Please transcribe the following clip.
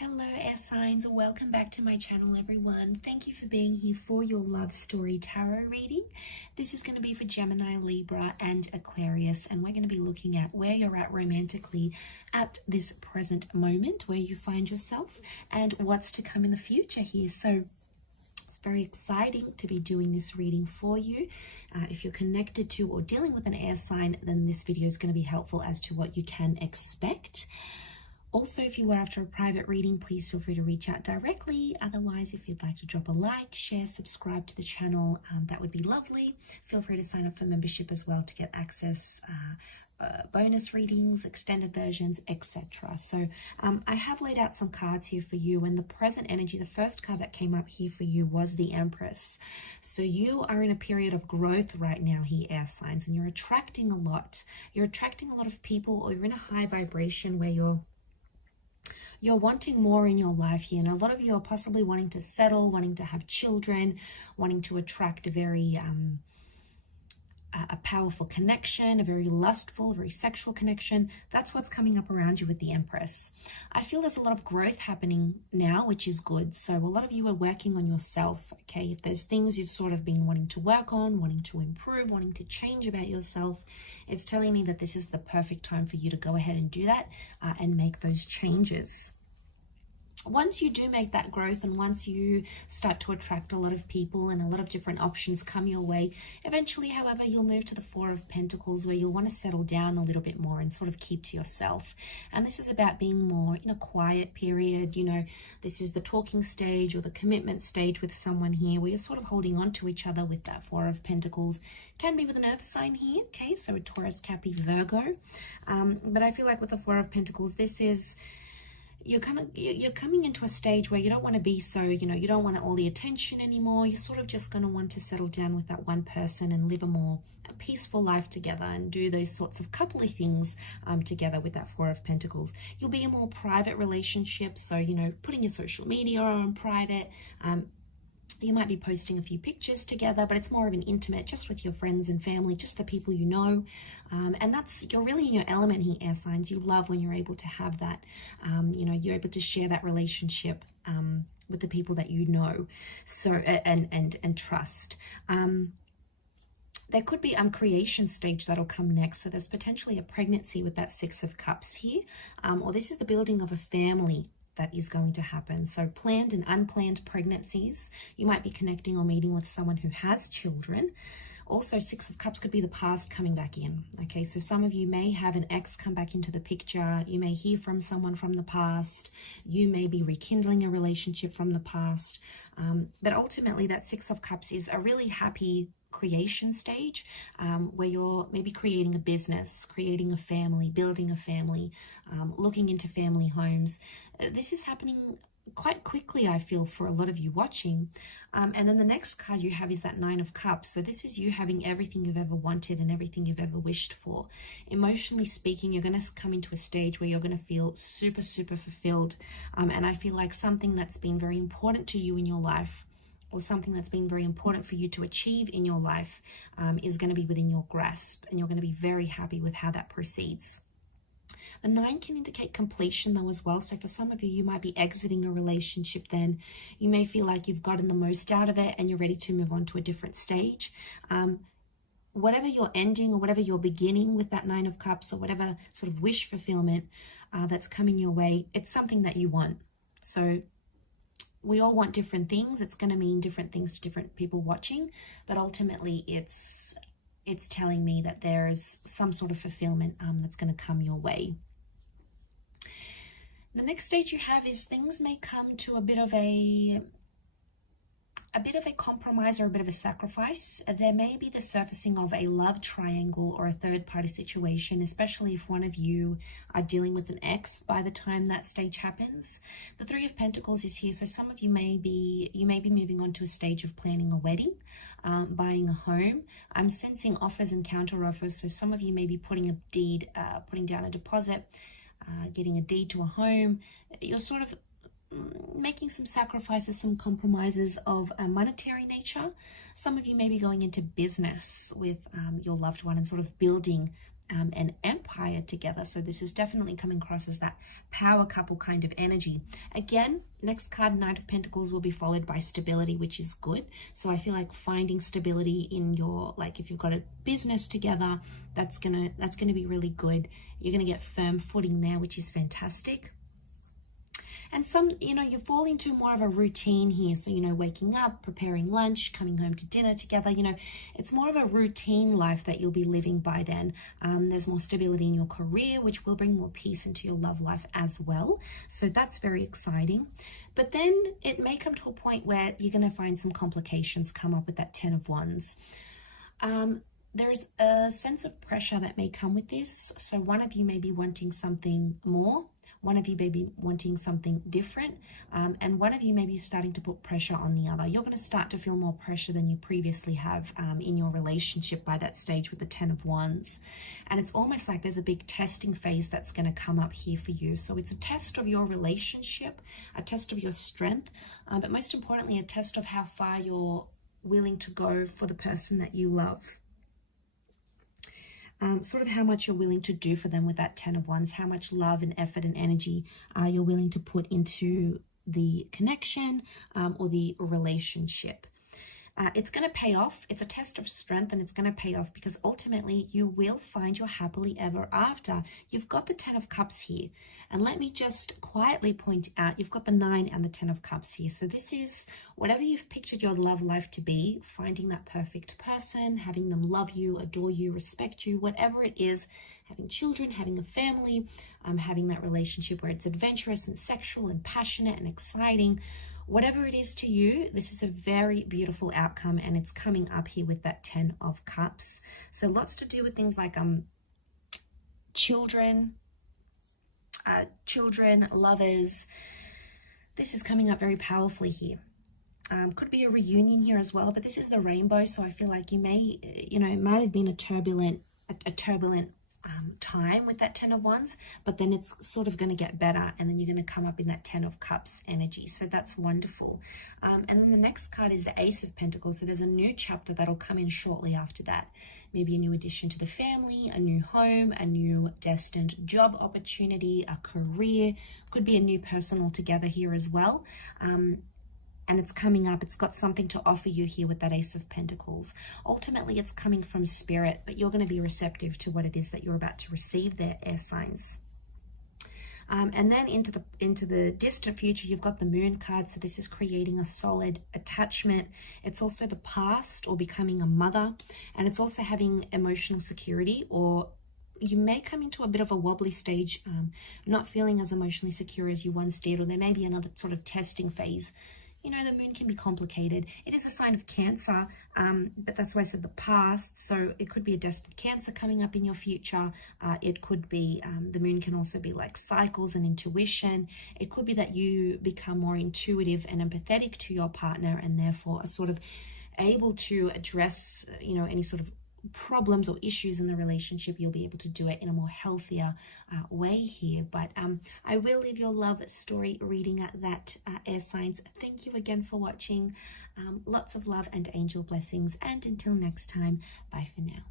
Hello air signs, welcome back to my channel everyone. Thank you for being here for your love story tarot reading. This is going to be for Gemini, Libra and Aquarius, and we're going to be looking at where you're at romantically at this present moment, where you find yourself and what's to come in the future here. So it's very exciting to be doing this reading for you. If you're connected to or dealing with an air sign, then this video is going to be helpful as to what you can expect. Also, if you are after a private reading, please feel free to reach out directly. Otherwise, if you'd like to drop a like, share, subscribe to the channel, that would be lovely. Feel free to sign up for membership as well to get access, bonus readings, extended versions, etc. So I have laid out some cards here for you, and the present energy, the first card that came up here for you was the Empress. So you are in a period of growth right now here, air signs, and you're attracting a lot. You're attracting a lot of people, or you're in a high vibration where you're wanting more in your life here, and a lot of you are possibly wanting to settle, wanting to have children, wanting to attract a very a powerful connection, a very lustful, very sexual connection. That's what's coming up around you with the Empress. I feel there's a lot of growth happening now, which is good. So a lot of you are working on yourself, okay? If there's things you've sort of been wanting to work on, wanting to improve, wanting to change about yourself, it's telling me that this is the perfect time for you to go ahead and do that and make those changes. Once you do make that growth, and once you start to attract a lot of people and a lot of different options come your way, eventually, however, you'll move to the Four of Pentacles, where you'll want to settle down a little bit more and sort of keep to yourself. And this is about being more in a quiet period. You know, this is the talking stage or the commitment stage with someone here, where you're sort of holding on to each other with that Four of Pentacles. Can be with an earth sign here, okay, so a Taurus, Capricorn, Virgo. But I feel like with the Four of Pentacles, this is, you're coming into a stage where you don't want to be so, you don't want all the attention anymore. You're sort of just going to want to settle down with that one person and live a peaceful life together and do those sorts of coupley things together with that Four of Pentacles. You'll be in more private relationships, so, putting your social media on private. You might be posting a few pictures together, but it's more of an intimate, just with your friends and family, just the people you know. And you're really in your element here, air signs. You love when you're able to have that, you're able to share that relationship with the people that you know, so and trust. There could be creation stage that'll come next. So there's potentially a pregnancy with that Six of Cups here, or this is the building of a family that is going to happen. So planned and unplanned pregnancies. You might be connecting or meeting with someone who has children. Also, Six of Cups could be the past coming back in. Okay, so some of you may have an ex come back into the picture. You may hear from someone from the past. You may be rekindling a relationship from the past. But ultimately, that Six of Cups is a really happy creation stage, where you're maybe creating a business, creating a family, building a family, looking into family homes. This is happening quite quickly, I feel, for a lot of you watching. And then the next card you have is that Nine of Cups. So this is you having everything you've ever wanted and everything you've ever wished for. Emotionally speaking, you're going to come into a stage where you're going to feel super, super fulfilled. And I feel like something that's been very important to you in your life, or something that's been very important for you to achieve in your life, is going to be within your grasp, and you're going to be very happy with how that proceeds. The 9 can indicate completion though as well. So for some of you, you might be exiting a relationship then. You may feel like you've gotten the most out of it and you're ready to move on to a different stage. Whatever you're ending or whatever you're beginning with that Nine of Cups, or whatever sort of wish fulfillment that's coming your way, it's something that you want. So we all want different things. It's going to mean different things to different people watching, but ultimately it's telling me that there is some sort of fulfillment that's going to come your way. The next stage you have is things may come to a bit of a compromise or a bit of a sacrifice. There may be the surfacing of a love triangle or a third-party situation, especially if one of you are dealing with an ex by the time that stage happens. The Three of Pentacles is here, so some of you may be moving on to a stage of planning a wedding, buying a home. I'm sensing offers and counter offers, so some of you may be putting down a deposit, getting a deed to a home. You're sort of making some sacrifices, some compromises of a monetary nature. Some of you may be going into business with your loved one and sort of building an empire together. So this is definitely coming across as that power couple kind of energy. Again, next card, Knight of Pentacles, will be followed by stability, which is good. So I feel like finding stability in your, like if you've got a business together, that's gonna be really good. You're gonna get firm footing there, which is fantastic. And some, you fall into more of a routine here. So, waking up, preparing lunch, coming home to dinner together, it's more of a routine life that you'll be living by then. There's more stability in your career, which will bring more peace into your love life as well. So that's very exciting. But then it may come to a point where you're going to find some complications come up with that 10 of Wands. There's a sense of pressure that may come with this. So one of you may be wanting something more. One of you may be wanting something different, and one of you may be starting to put pressure on the other. You're going to start to feel more pressure than you previously have in your relationship by that stage with the 10 of Wands. And it's almost like there's a big testing phase that's going to come up here for you. So it's a test of your relationship, a test of your strength, but most importantly, a test of how far you're willing to go for the person that you love. Sort of how much you're willing to do for them with that 10 of Wands, how much love and effort and energy you're willing to put into the connection or the relationship. It's going to pay off. It's a test of strength, and it's going to pay off because ultimately you will find your happily ever after. You've got the 10 of Cups here. And let me just quietly point out, you've got the 9 and the 10 of Cups here. So this is whatever you've pictured your love life to be, finding that perfect person, having them love you, adore you, respect you, whatever it is, having children, having a family, having that relationship where it's adventurous and sexual and passionate and exciting. Whatever it is to you, this is a very beautiful outcome, and it's coming up here with that 10 of Cups. So lots to do with things like children, lovers. This is coming up very powerfully here. Could be a reunion here as well, but this is the rainbow, so I feel like you may, it might have been a turbulent time with that 10 of Wands, but then it's sort of going to get better, and then you're going to come up in that 10 of Cups energy. So that's wonderful. And then the next card is the Ace of Pentacles. So there's a new chapter that'll come in shortly after that. Maybe a new addition to the family, a new home, a new destined job opportunity, a career. Could be a new person altogether here as well. And it's coming up. It's got something to offer you here with that Ace of Pentacles. Ultimately, it's coming from spirit, but you're going to be receptive to what it is that you're about to receive there, air signs. And then into the distant future, you've got the Moon card. So this is creating a solid attachment. It's also the past or becoming a mother. And it's also having emotional security, or you may come into a bit of a wobbly stage, not feeling as emotionally secure as you once did, or there may be another sort of testing phase. The moon can be complicated. It is a sign of Cancer, but that's why I said the past. So it could be a destined Cancer coming up in your future. It could be, the moon can also be like cycles and intuition. It could be that you become more intuitive and empathetic to your partner, and therefore are sort of able to address, any sort of problems or issues in the relationship. You'll be able to do it in a more healthier way here. But I will leave your love story reading at that, air signs. Thank you again for watching. Lots of love and angel blessings, and until next time, bye for now.